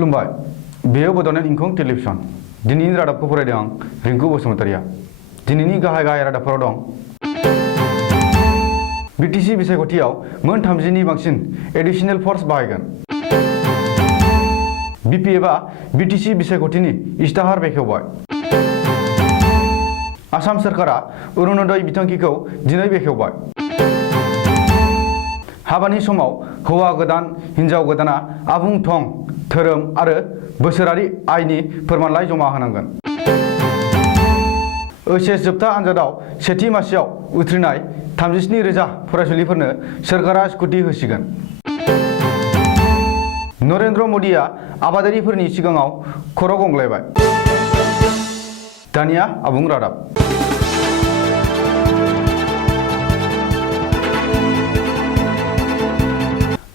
खुलुमबाय बेयो बड'लेण्ड इंखं टेलिभिजन दिनैनि रादाबखौ फरायदों आं रिंकु बसुमतारिया दिनैनि गाहाय रादाबफोराव दं बिटिसि बिसायख'थियाव मोन 30 नि बांसिन एडिशनेल फर्स बाहायगोन बिपिएफआ बिटिसि बिसायख'थिनि इस्ताहार बेखेवबाय आसाम सोरखारा अरुणोदय बिथांखिखौ दिनै बेखेवबाय हाबानि समाव हौवा गोदान हिन्जाव गोदाना आबुं थं धोरोम आरो बोसोरारि आयनि फोरमानलाइ जमा होनांगोन ओइचएस जोबथा आनजादाव सेथि मासियाव उथ्रिनाय 37,000 फरायसुलिफोरनो सोरखारा स्कुटि होसिगोन नरेन्द्र मदिया आबादारिफोरनि सिगाङाव खर' गंग्लायबाय दानिया आबुं रादाब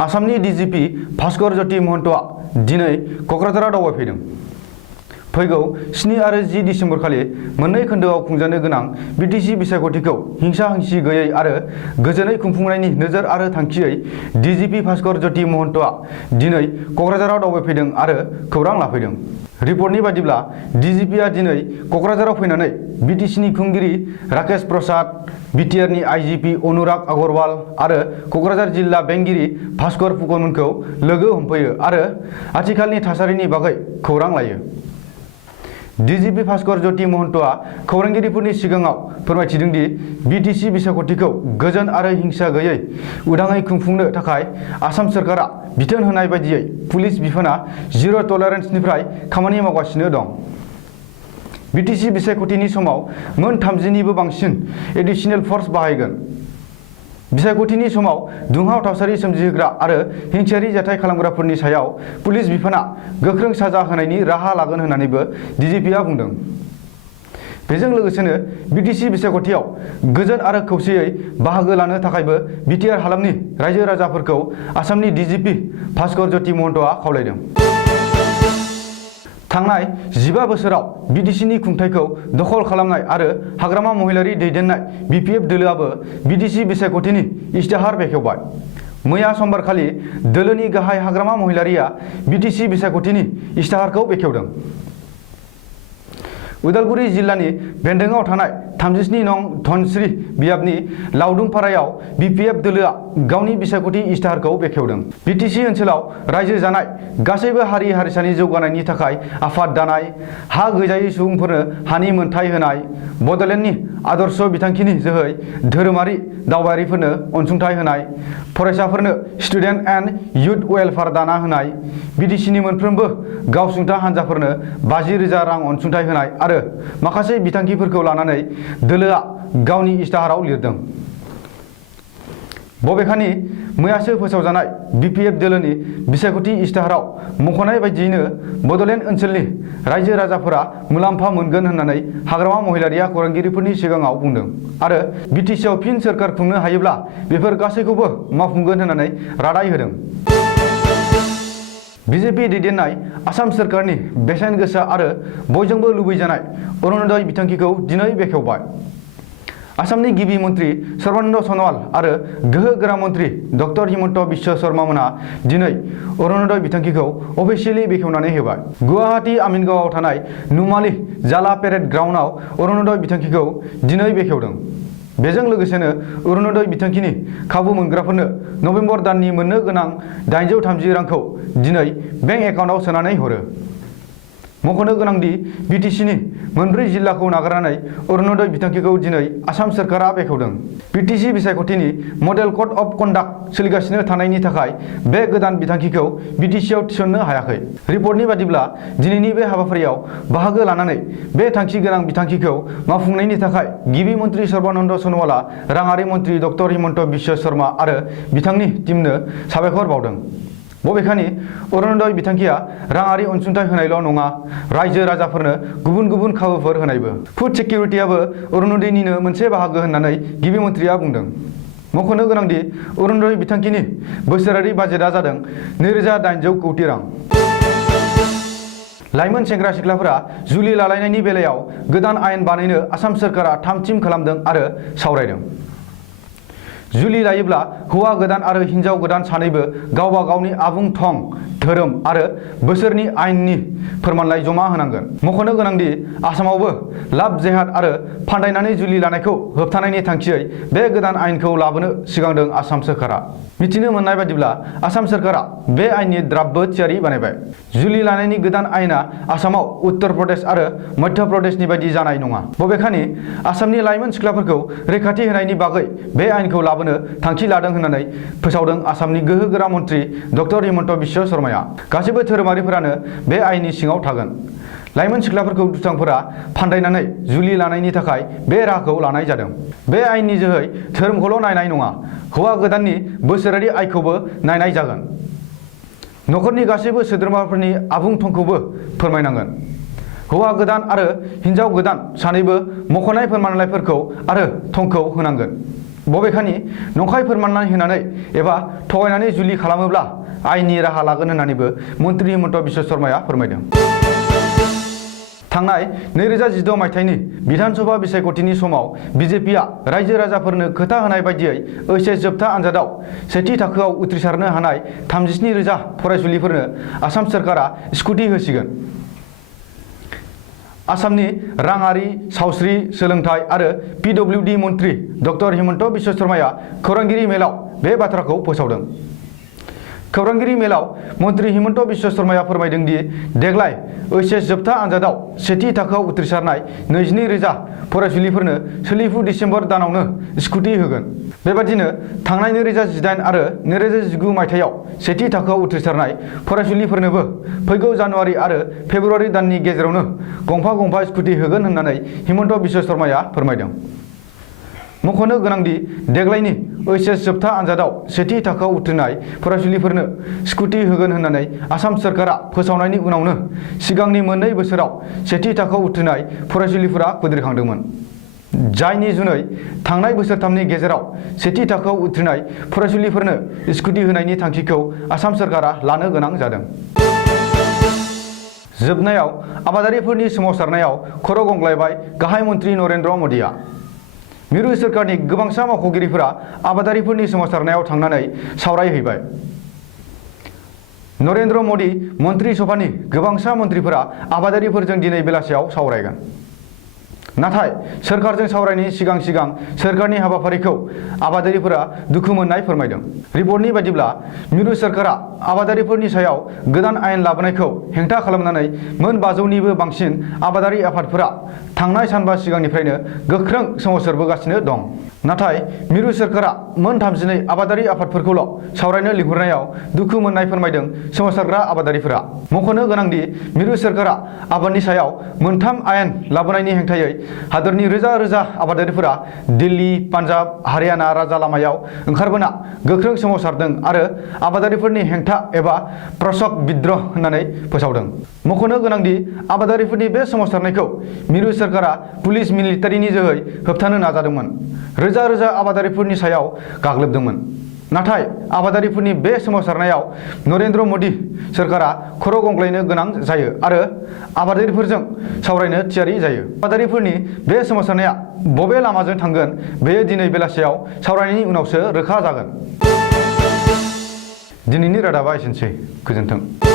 आसामनि डिजिपि भास्कर ज्योति महन्तआ दिनै क'क्राझाराव दावबायफैदों फैगौ 7 आरो 10 डिसेम्बर खालि मोननै खोन्दोआव खुंजानो गोनां बिटिसि बिसायख'थिखौ हिंसा हिंसि गैयै आरो गोजोनै खुंफुंनायनि नोजोर आरो थांखियै डिजिपि भास्कर ज्योति महन्तआ दिनै क'क्राझाराव दावबायफैदों आरो खौरां लाफैदों रिपर्टनि बादिब्ला डिजिपिआ दिनै क'क्राझाराव फैनानै बिटिसिनि खुंगिरि राकेश प्रसाद बिटिआरनि आइजिपि अनुराग अगरवाल आरो क'क्राझार जिल्ला बेंगिरि भास्कर फुकनमोनखौ लोगो हमफैयो आरो आथिखालनि थासारिनि बागै खौरां लायो डिजिपि भास्कर ज्योति महन्तआ खौरांगिरिफोरनि सिगाङाव फोरमायथिदों दि बिटिसि बिसायख'थिखौ गोजोन आरो हिंसा गैयै उदाङै खुंफुंनो थाखाय आसाम सोरखारा बिथोन होनाय बायदियै पुलिस बिफाना जिर' टलारेन्सनिफ्राय खामानि मावगासिनो दं बिटिसि बिसायख'थिनि समाव मोन 30 निबो बांसिन एडिशनेल फर्स बाहायगोन बिसायख'थिनि समाव दुंहाव थासारि सोमजिहोग्रा आरो हिंसायारि जाथाय खालामग्राफोरनि सायाव पुलिस बिफाना गोख्रों साजा होनायनि राहा लागोन होननानैबो डिजिपिआ बुंदों बेजों लोगोसेनो बिटिसि बिसायख'थियाव गोजोन आरो खौसेयै बाहागो लानो थाखायबो बिटिआर हालामनि रायजो राजाफोरखौ आसामनि डिजिपि भास्कर ज्योति महन्तआ खावलायदों थांनाय 15 बोसोराव बिटिसिनि खुंथायखौ दखल खालामनाय आरो हाग्रामा महिलारि दैदेननाय बिपिएफ दोलोआबो बिटिसि बिसायख'थिनि इस्ताहार बेखेवबाय मैया समबारखालि दोलोनि गाहाय हाग्रामा महिलारिया बिटिसि बिसायख'थिनि इस्ताहारखौ बेखेवदों उदालगुरि जिल्लानि बेन्दोंआव थानाय 37 नं धनस्री बियाबनि लावदुंपारायाव बिपिएफ दोलोआ गावनि बिसायख'थि इस्ताहारखौ बेखेवदों बिटिसि ओनसोलाव रायजो जानाय गासैबो हारि हारिसानि जौगानायनि थाखाय आफाद दानाय हा गैजायै सुबुंफोरनो हानि मोनथाय होनाय बड'लेण्डनि आदर्श बिथांखिनि जोहै धोरोमारि दावबायारिफोरनो अनसुंथाइ होनाय फरायसाफोरनो स्टुडेन्ट एन्ड युथ वेलफेयार दाना होनाय बिटिसिनि मोनफ्रोमबो गावसुंथा हान्जाफोरनो 50,000 रां अनसुंथाइ होनाय आरो माखासे बिथांखिफोरखौ लानानै दोलोआ गावनि इस्ताहाराव लिरदों बबेखानि मैयासो फोसावजानाय बिपिएफ दोलोनि बिसायख'थि इस्ताहाराव मख'नाय बायदियैनो बड'लेण्ड ओनसोलनि रायजो राजाफोरा मुलाम्फा मोनगोन होननानै हाग्रामा महिलारिया खौरांगिरिफोरनि सिगाङाव बुंदों आरो बिटिसिआव फिन सोरखार खुंनो हायोब्ला बेफोर गासैखौबो मावफुंगोन होननानै रादाय होदों बिजेपि दैदेननाय आसाम सोरखारनि बेसेन गोसा आरो बयजोंबो लुबैजानाय अरुणोदय बिथांखिखौ दिनै बेखेवबाय आसामनि गिबि मन्त्रि सर्बानन्द सन'वाल आरो गोहो गोरा मन्त्रि डक्टर हिमन्त बिश्व शर्मा मोनहा दिनै अरुणोदय बिथांखिखौ अफिसियेलि बेखेवनानै होबाय गुवाहाटी आमिनगावआव थानाय नुमाली जाला पेरेड ग्राउन्डआव अरुणोदय बिथांखिखौ दिनै बेखेवदों बेजों लोगोसेनो अरुणोदय बिथांखिनि खाबु मोनग्राफोरनो नभेम्बर दाननि मोननो गोनां 830 रांखौ दिनै बेंक एकाउन्टआव सोनानै हरो मख'नो गोनांदि बिटिसिनि मोनब्रै जिल्लाखौ नागारनानै अरुणोदय बिथांखिखौ दिनै आसाम सोरखारा बेखेवदों बिटिसि बिसायख'थिनि मडेल कड अफ कन्डाक्ट सोलिगासिनो थानायनि थाखाय बे गोदान बिथांखिखौ बिटिसिआव थिसननो हायाखै रिपर्टनि बादिब्ला दिनैनि बे हाबाफारियाव बाहागो लानानै बे थांखि गोनां बिथांखिखौ मावफुंनायनि थाखाय गिबि मन्त्रि सर्बानन्द सन'वाला राङारि मन्त्रि डक्टर हिमन्त बिश्व शर्मा आरो बिथांनि टीमनो साबायखर बावदों बबेखानि अरुणोदय बिथांखिया राङारि अनसुंथाइ होनायल' नङा रायजो राजाफोरनो गुबुन गुबुन खाबुफोर होनायबो फुड सिकिउरिटियाबो अरुणोदयनिनो मोनसे बाहागो होननानै गिबि मन्त्रिया बुंदों मख'नो गोनांदि अरुणोदय बिथांखिनि बोसोरारि बाजेटआ जादों 2,800 कौटि रां लाइमोन सेंग्रा सिख्लाफोरा जुलि लालायनायनि बेलायाव गोदान आयेन बानायनो आसाम सोरखारा थाम-थिम खालामदों आरो सावरायदों जुलि लायोब्ला हौवा गोदान आरो हिन्जाव गोदान सानैबो गावबा गावनि आबुं थं धोरोम आरो बोसोरनि आयेननि फोरमानलाइ जमा होनांगोन। मख'नो गोनांदि आसामावबो लाभ जेहाद आरो फान्दायनानै जुलि लानायखौ होबथानायनि थांखियै बे गोदान आयेनखौ लाबोनो सिगांदों आसाम सोरखारा। मिथिनो मोननाय बादिब्ला आसाम सोरखारा बे आयेननि द्राफ्टबो थियारि बानायबाय। जुलि लानायनि गोदान आयेना आसामाव उत्तर प्रदेश आरो मध्य प्रदेशनि बायदि जानाय नङा। बबेखानि आसामनि लाइमोन सिख्लाफोरखौ रैखाथि होनायनि बागै बे आयेनखौ लाबोनो थांखि लादों होननानै फोसावदों आसामनि गोहोगोरा मन्त्रि डक्टर हिमन्त बिश्व शर्माया। गासैबो धोरोमारिफोरानो बे आयेननि सिङाव थागोन। लाइमोन सिख्लाफोरखौ दुथांफोरा फान्दायनानै जुलि लानायनि थाखाय बे राहाखौ लानाय जादों। बे आयेननि जोहै धोरोमखौल' नायनाय नङा, हौवा गोदाननि बोसोरारि आयखौबो नायनाय जागोन। नखरनि गासैबो सोद्रोमाफोरनि आबुं थंखौबो फोरमायनांगोन। हौवा गोदान आरो हिन्जाव गोदान सानैबो मख'नाय फोरमानलाइफोरखौ आरो थंखौ होनांगोन। बबेखानि नंखाय फोरमानलाइ होनानै एबा थगायनानै जुलि खालामोब्ला आयेननि राहा लागोन होननानैबो मन्त्रि हिमन्त बिश्व शर्माया फोरमायदों। थांनाय 2016 मायथाइनि विधानसभा बिसायख'थिनि समाव बिजेपिआ रायजो राजाफोरनो खोथा होनाय बायदियै ओइचएस जोबथा आनजादाव सेथि थाखोआव उथ्रिसारनो हानाय 37,000 फरायसुलिफोरनो आसाम सोरखारा स्कुटि होसिगोन। आसामनि राङारि, सावस्रि, सोलोंथाय आरो पिडब्लिउडि मन्त्रि डक्टर हिमन्त बिश्व शर्माया खौरांगिरि मेलाव बे बाथ्राखौ फोसावदों। खौरांगिरि मेलाव मन्त्रि हिमन्त बिश्व शर्माया फोरमायदों दि देग्लाय ओइचएस जोबथा आनजादाव सेथि थाखोआव उथ्रिसारनाय 22,000 फरायसुलिफोरनो सोलिफु डिसेम्बर दानावनो स्कुटि होगोन। बेबादिनो थांनाय 2018 आरो 2019 मायथाइयाव सेथि थाखोआव उथ्रिसारनाय फरायसुलिफोरनोबो फैगौ जानुवारि आरो फेब्रुवारि दाननि गेजेरावनो गंफा स्कुटि होगोन होननानै हिमन्त बिश्व शर्माया फोरमायदों। मख'नो गोनांदि देग्लायनि ओइचएस जोबथा आनजादाव सेथि थाखोआव उथ्रिनाय फरायसुलिफोरनो स्कुटि होगोन होननानै आसाम सोरखारा फोसावनायनि उनावनो सिगांनि मोननै बोसोराव सेथि थाखोआव उथ्रिनाय फरायसुलिफोरा खुद्रिखांदोंमोन। जायनि जुनै थांनाय बोसोरथामनि गेजेराव सेथि थाखोआव उथ्रिनाय फरायसुलिफोरनो स्कुटि होनायनि थांखिखौ आसाम सोरखारा लानो गोनां जादों। जोबनायाव आबादारिफोरनि सोमावसारनायाव खर' गंग्लायबाय गाहाय मन्त्रि नरेन्द्र मदिआ। मिरु सोरखारनि गोबांसा मावख'गिरिफोरा आबादारिफोरनि सोमावसारनायाव थांनानै सावरायहैबाय। नरेन्द्र मदि मन्त्रि सभानि गोबांसा मन्त्रिफोरा आबादारिफोरजों दिनै बेलासियाव सावरायगोन। नाथाय सोरखारजों सावरायनायनि सिगां सोरखारनि हाबाफारिखौ आबादारिफोरा दुखु मोननाय फोरमायदों। रिपर्टनि बायदिब्ला मिरु सोरखारा आबादारिफोरनि सायाव गोदान आयेन लाबोनायखौ हेंथा खालामनानै मोन 500निबो बांसिन आबादारि आफादफोरा थांनाय सानबा सिगांनिफ्रायनो गोख्रों सोमावसारबोगासिनो दं। नाथाय मिरु सोरखारा मोन 32 आबादारि आफादफोरखौल' सावरायनो लिंहरनायाव दुखु मोननाय फोरमायदों सोमावसारग्रा आबादारिफोरा। मख'नो गोनांदि मिरु सोरखारा आबादनि सायाव मोनथाम आयेन लाबोनायनि हेंथायै हादरनि रोजा आबादारिफोरा दिल्ली, पान्जाब, हारियाना राजा लामायाव ओंखारबोना गोख्रों सोमावसारदों आरो आबादारिफोरनि हेंथा एबा प्रसक बिद्रह होननानै फोसावदों। मख'नो गोनांदि आबादारिफोरनि बे सोमावसारनायखौ मिरु सोरखारा पुलिस मिलिटारिनि जोहै होबथानो नाजादोंमोन, रोजा आबादारिफोरनि सायाव गाग्लोबदोंमोन। नाथाय आबादारिफोरनि बे सोमावसारनायाव नरेन्द्र मदि सोरखारा खर' गंग्लायनो गोनां जायो आरो आबादारिफोरजों सावरायनो थियारि जायो। आबादारिफोरनि बे सोमावसारनाया बबे लामाजों थांगोन बेयो दिनै बेलासियाव सावरायनायनि उनावसो रोखा जागोन। दिनैनि रादाबा एसेनोसै। गोजोन्थों।